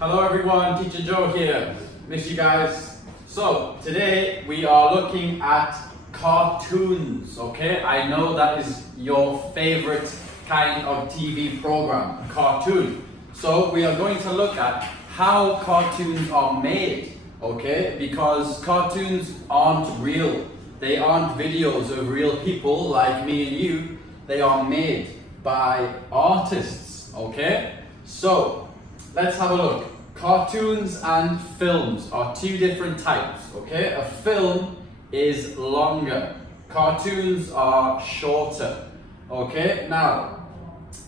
Hello everyone, Teacher Joe here. Miss you guys. So today we are looking at cartoons, okay? I know that is your favorite kind of TV program, a cartoon. So we are going to look at how cartoons are made, okay? Because cartoons aren't real. They aren't videos of real people like me and you. They are made by artists, okay? So let's have a look. Cartoons and films are two different types, okay? A film is longer. Cartoons are shorter, okay? Now,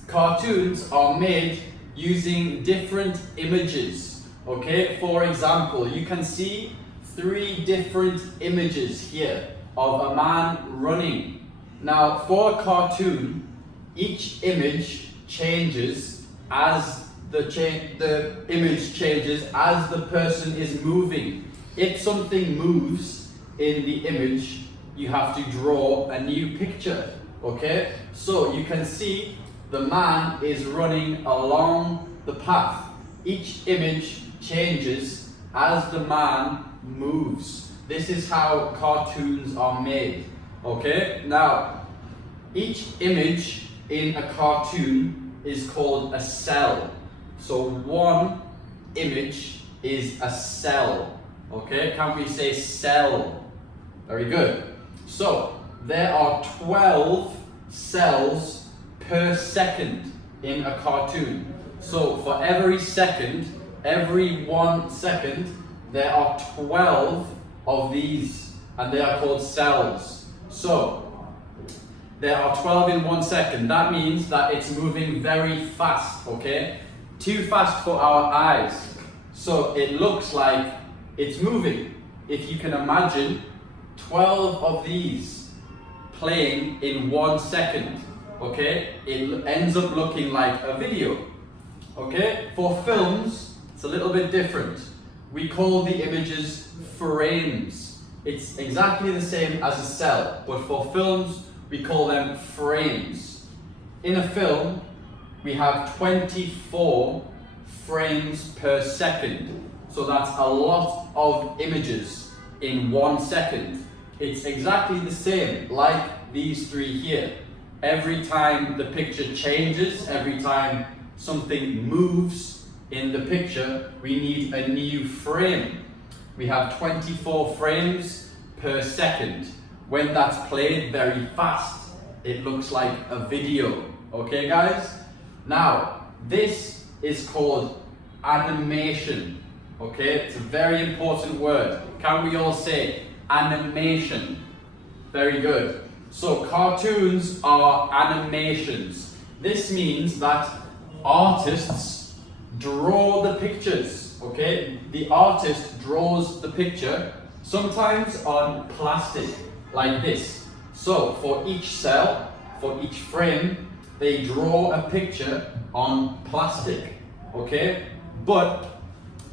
cartoons are made using different images, okay? For example, you can see 3 different images here of a man running. Now, for a cartoon, each image changes as the image changes as the person is moving. If something moves in the image, you have to draw a new picture, okay? So you can see the man is running along the path. Each image changes as the man moves. This is how cartoons are made, okay? Now, each image in a cartoon is called a cell. So one image is a cell, okay? Can we say cell? Very good. So there are 12 cells per second in a cartoon. So for every second, every 1 second, there are 12 of these, and they are called cells. So there are 12 in 1 second. That means that it's moving very fast, okay? Too fast for our eyes. So it looks like it's moving. If you can imagine 12 of these playing in 1 second, okay? It ends up looking like a video, okay? For films, it's a little bit different. We call the images frames. It's exactly the same as a cell, but for films, we call them frames. In a film, we have 24 frames per second. So that's a lot of images in 1 second. It's exactly the same like these 3 here. Every time the picture changes, every time something moves in the picture, we need a new frame. We have 24 frames per second. When that's played very fast, it looks like a video. Okay, guys? Now, this is called animation. Okay, it's a very important word. Can we all say animation? Very good. So, cartoons are animations. This means that artists draw the pictures. Okay, the artist draws the picture, sometimes on plastic, like this. So, for each cell, for each frame, they draw a picture on plastic, okay? But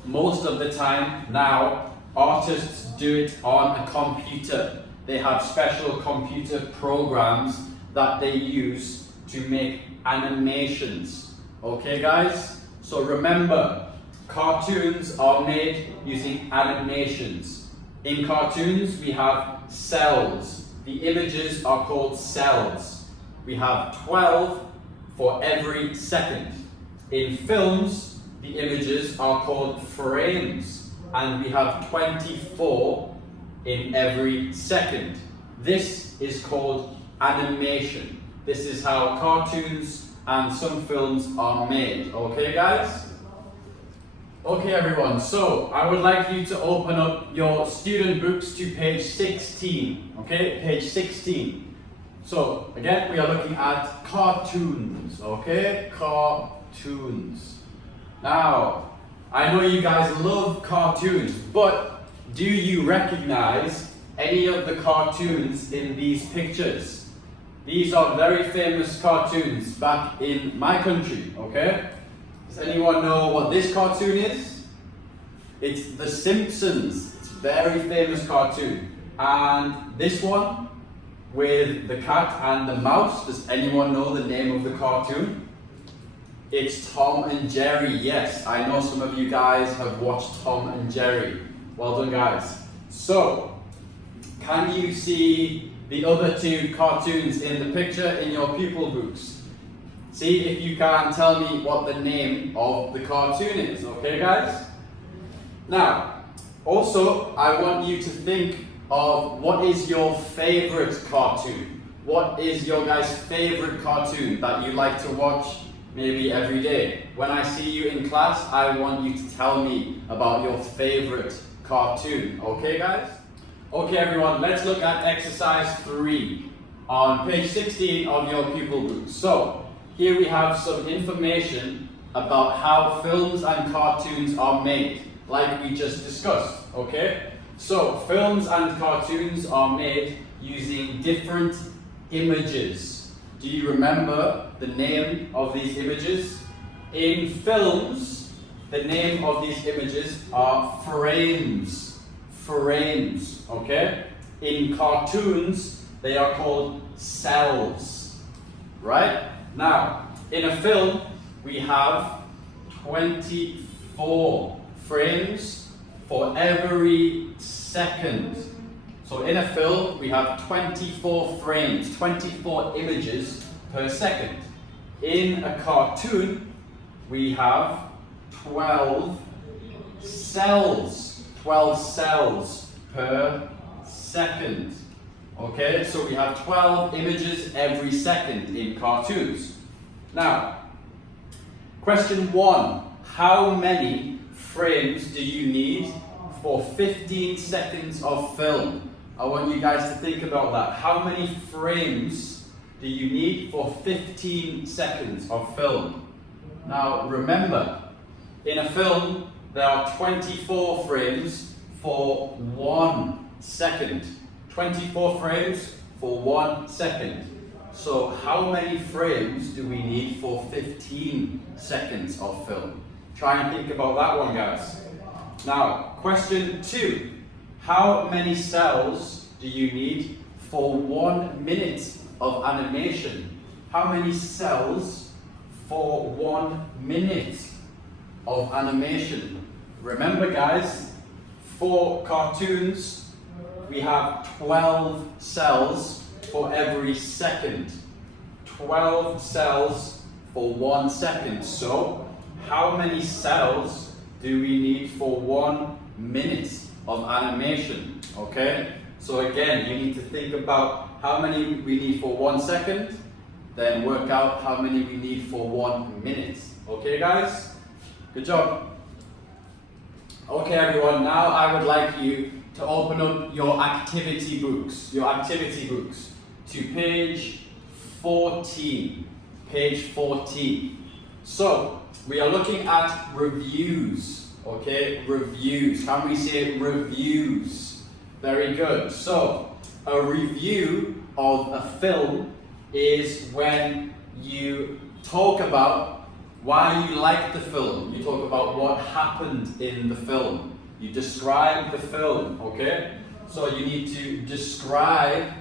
most of the time now, artists do it on a computer. They have special computer programs that they use to make animations. Okay, guys? So remember, cartoons are made using animations. In cartoons, we have cells. The images are called cells. We have 12 for every second. In films, the images are called frames, and we have 24 in every second. This is called animation. This is how cartoons and some films are made. Okay, guys? Okay, everyone, so I would like you to open up your student books to page 16. Okay, page 16. So, again, we are looking at cartoons, okay? Cartoons. Now, I know you guys love cartoons, but do you recognize any of the cartoons in these pictures? These are very famous cartoons back in my country, okay? Does anyone know what this cartoon is? It's The Simpsons. It's a very famous cartoon. And this one, with the cat and the mouse, does anyone know the name of the cartoon? It's Tom and Jerry. Yes, I know some of you guys have watched Tom and Jerry. Well done, guys. So, can you see the other two cartoons in the picture in your pupil books? See if you can tell me what the name of the cartoon is, okay guys? Now, also, I want you to think of what is your favorite cartoon? What is your guys' favorite cartoon that you like to watch maybe every day? When I see you in class, I want you to tell me about your favorite cartoon, okay guys? Okay everyone, let's look at exercise 3 on page 16 of your pupil book. So, here we have some information about how films and cartoons are made, like we just discussed, okay? So, films and cartoons are made using different images. Do you remember the name of these images? In films, the name of these images are frames. Frames, okay? In cartoons, they are called cells, right? Now, in a film, we have 24 frames for every second. So in a film, we have 24 frames, 24 images per second. In a cartoon, we have 12 cells. 12 cells per second. Okay, so we have 12 images every second in cartoons. Now, question 1. How many frames do you need for 15 seconds of film? I want you guys to think about that. How many frames do you need for 15 seconds of film? Now, remember, in a film, there are 24 frames for 1 second. 24 frames for 1 second. So how many frames do we need for 15 seconds of film? Try and think about that one, guys. Now, question 2. How many cells do you need for 1 minute of animation? How many cells for 1 minute of animation? Remember guys, for cartoons, we have 12 cells for every second. 12 cells for 1 second. So, how many cells do we need for 1 minute of animation? Okay? So again, you need to think about how many we need for 1 second, then work out how many we need for 1 minute. Okay guys? Good job. Okay everyone, now I would like you to open up your activity books, to page 14. Page 14. So, we are looking at reviews, okay? Reviews. Can we say reviews? Very good. So, a review of a film is when you talk about why you like the film. You talk about what happened in the film. You describe the film, okay? So you need to describe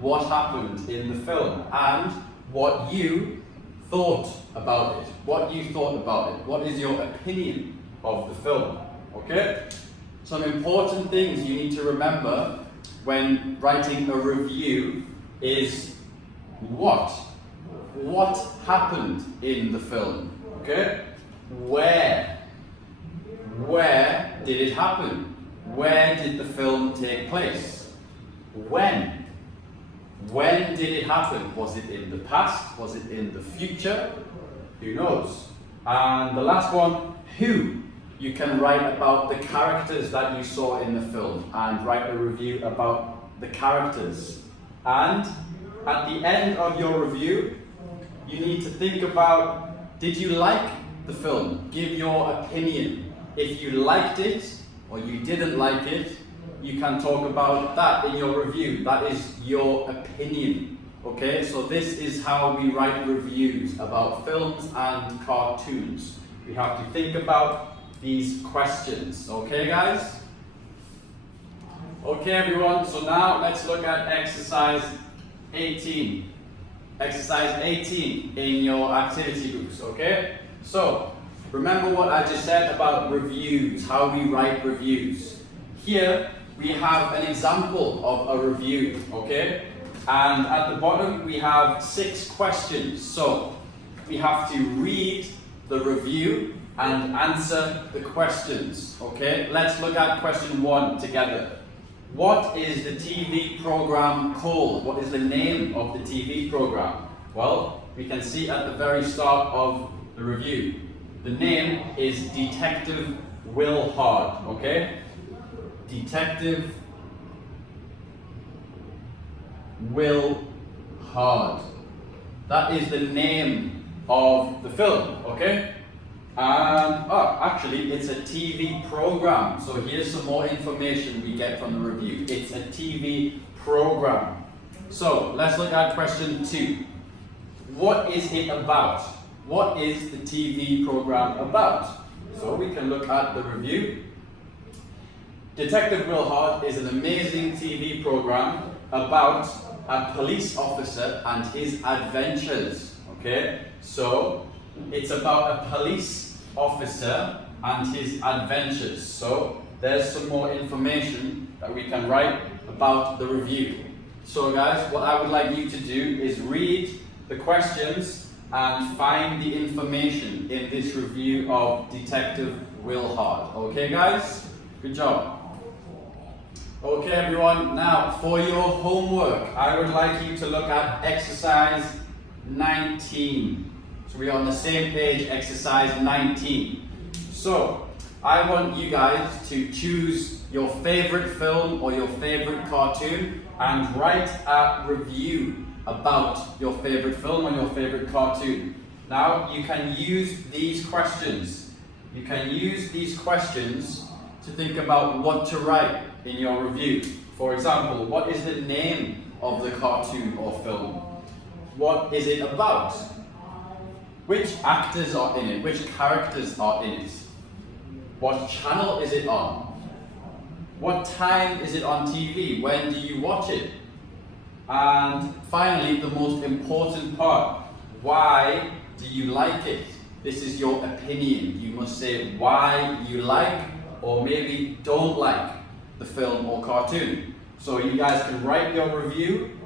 what happened in the film and what you thought about it. What you thought about it. What is your opinion of the film, okay? Some important things you need to remember when writing a review is what? What happened in the film? Okay? Where did it happen? Where did the film take place? When? When did it happen? Was it in the past? Was it in the future? Who knows? And the last one, who? You can write about the characters that you saw in the film and write a review about the characters. And at the end of your review, you need to think about, did you like the film? Give your opinion. If you liked it or you didn't like it, you can talk about that in your review. That is your opinion. Okay, so this is how we write reviews about films and cartoons. We have to think about these questions. Okay, guys? Okay, everyone, so now let's look at exercise 18. Exercise 18 in your activity books, okay? So, remember what I just said about reviews, how we write reviews. Here, we have an example of a review, okay? And at the bottom, we have 6 questions. So, we have to read the review and answer the questions, okay? Let's look at question 1 together. What is the TV program called? What is the name of the TV program? Well, we can see at the very start of the review. The name is Detective Wilhard, okay? Detective Wilhard. That is the name of the film, okay? And actually, it's a TV program. So here's some more information we get from the review. It's a TV program. So let's look at question 2. What is it about? What is the TV program about? So we can look at the review. Detective Wilhard is an amazing TV program about a police officer and his adventures. Okay, so it's about a police officer and his adventures. So there's some more information that we can write about the review. So guys, what I would like you to do is read the questions and find the information in this review of Detective Wilhard. Okay guys? Good job. Okay everyone, now for your homework, I would like you to look at exercise 19. So we are on the same page, exercise 19. So I want you guys to choose your favorite film or your favorite cartoon and write a review about your favorite film or your favorite cartoon. Now you can use these questions. You can use these questions to think about what to write in your review. For example, what is the name of the cartoon or film? What is it about? Which actors are in it? Which characters are in it? What channel is it on? What time is it on TV? When do you watch it? And finally, the most important part, why do you like it? This is your opinion. You must say why you like or maybe don't like the film or cartoon. So you guys can write your review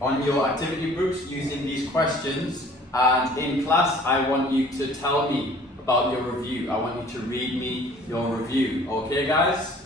on your activity groups using these questions, and in class I want you to tell me about your review. I want you to read me your review. Okay guys?